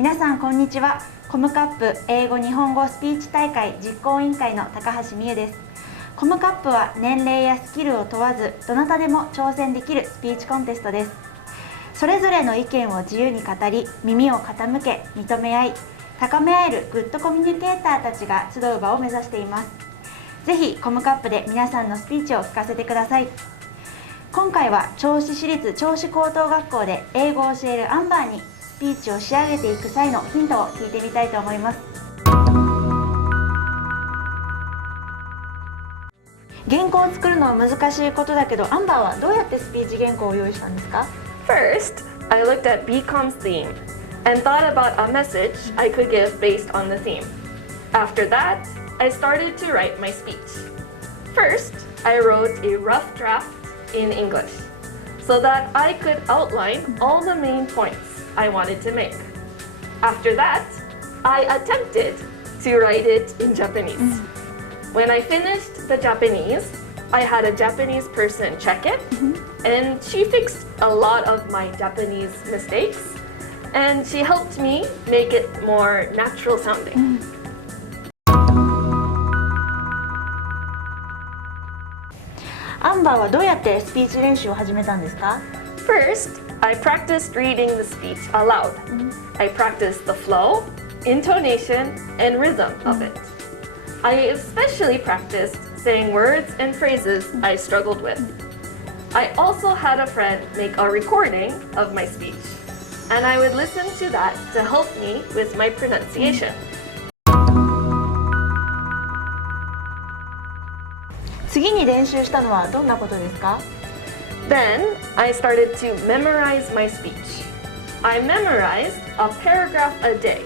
皆さんこんにちは。COMCUP 英語日本語スピーチ大会実行委員会の高橋美優です。COMCUP は年齢やスキルを問わずどなたでも挑戦できるスピーチコンテストです。それぞれの意見を自由に語り、耳を傾け認め合い、高め合えるグッドコミュニケーターたちが集う場を目指しています。ぜひCOMCUPで皆さんのスピーチを聞かせてください。今回は銚子市立銚子高等学校で英語を教えるAmberにスピーチを仕上げていく際のヒントを聞いてみたいと思います。原稿を作るのは難しいことだけど、Amberはどうやってスピーチ原稿を用意したんですか？ First, I looked at BCom's theme and thought about a message I could give based on the theme. After that, I started to write my speech. First, I wrote a rough draft in English so that I could outline all the main points I wanted to make. After that, I attempted to write it in Japanese. When I finished the Japanese, I had a Japanese person check it, and she fixed a lot of my Japanese mistakes, and she helped me make it more natural sounding. Amber はどうやってスピーチ練習を始めたんですか？ First, I practiced reading the speech aloud. I practiced the flow, intonation, and rhythm of it. I especially practiced saying words and phrases I struggled with. I also had a friend make a recording of my speech, and I would listen to that to help me with my pronunciation. 次に練習したのはどんなことですか？ Then, I started to memorize my speech. I memorized a paragraph a day,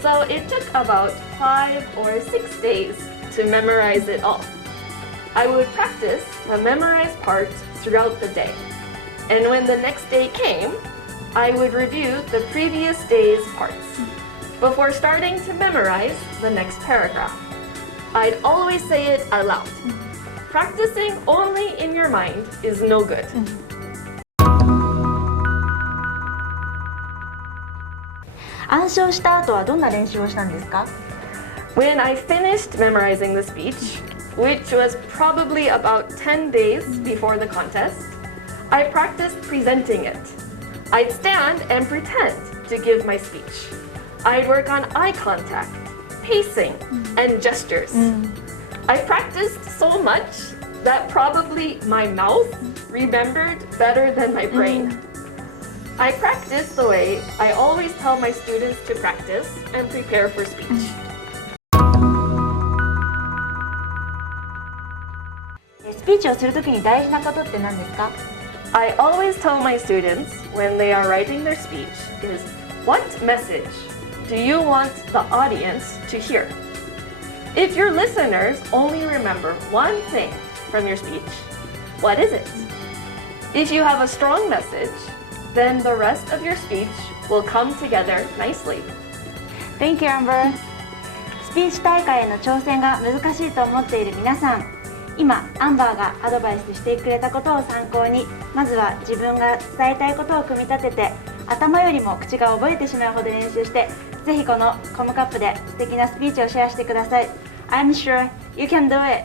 so it took about 5 or 6 days to memorize it all. I would practice the memorized part throughout the day, and when the next day came, I would review the previous day's parts before starting to memorize the next paragraph. I'd always say it aloud. Practicing only in your mind is no good. 暗唱した後はどんな練習をしたんですか？ When I finished memorizing the speech, which was probably about 10 days before the contest, I practiced presenting it. I'd stand and pretend to give my speech. I'd work on eye contact, pacing, and gestures. I practiced so much that probably my mouth remembered better than my brain. I practiced the way I always tell my students to practice and prepare for speech. スピーチをするときに大事なことって何ですか？ I always tell my students when they are writing their speech is, what message do you want the audience to hear? If your listeners only remember one thing from your speech, what is it? If you have a strong message, then the rest of your speech will come together nicely. Thank you, Amber. スピーチ大会への挑戦が難しいと思っている皆さん、今、Amberがアドバイスしてくれたことを参考に、まずは自分が伝えたいことを組み立てて、頭よりも口が覚えてしまうほど練習して、ぜひこのCOMCUPで素敵なスピーチをシェアしてください。I'm sure you can do it!